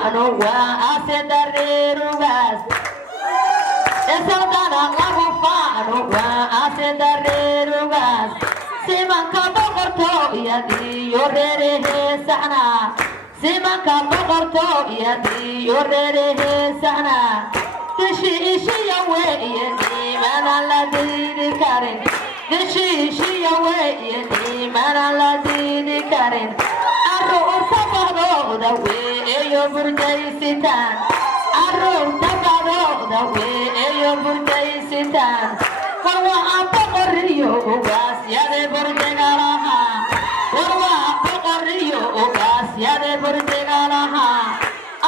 faano waa asedareerugaas esodana lagu faano waa asedareerugaas simanka boqorto iyadiyo reereheesana simanka boqorto iyadiyo reereheesana dishiishiya weeye niimana la diidi karin dishiishiya weeye niimana la diidi karin arruurta badooda weeyo burjaysitaan arruurta badooda weeyo burjaysitaan warwaa boqoriyo ugaasyade burjigalaha warwaa boqoriyo ugaasyade burjigalaha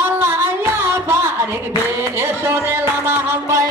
allah ayaa baarig beeshode lama hambay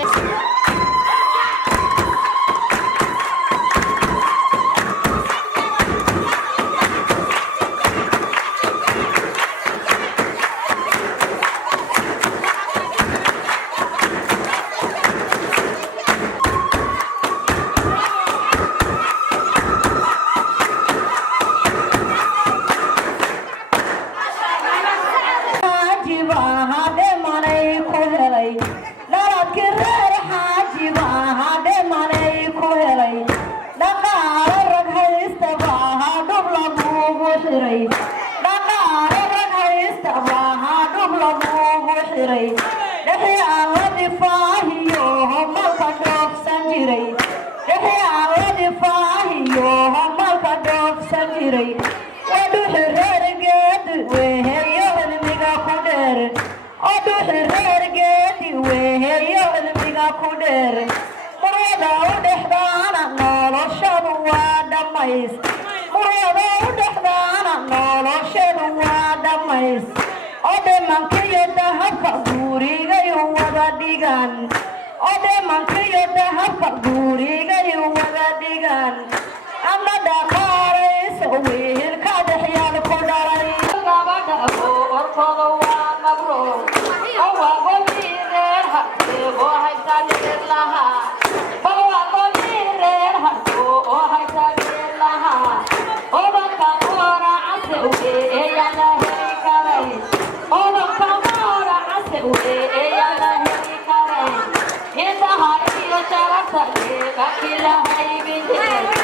Kila hai bin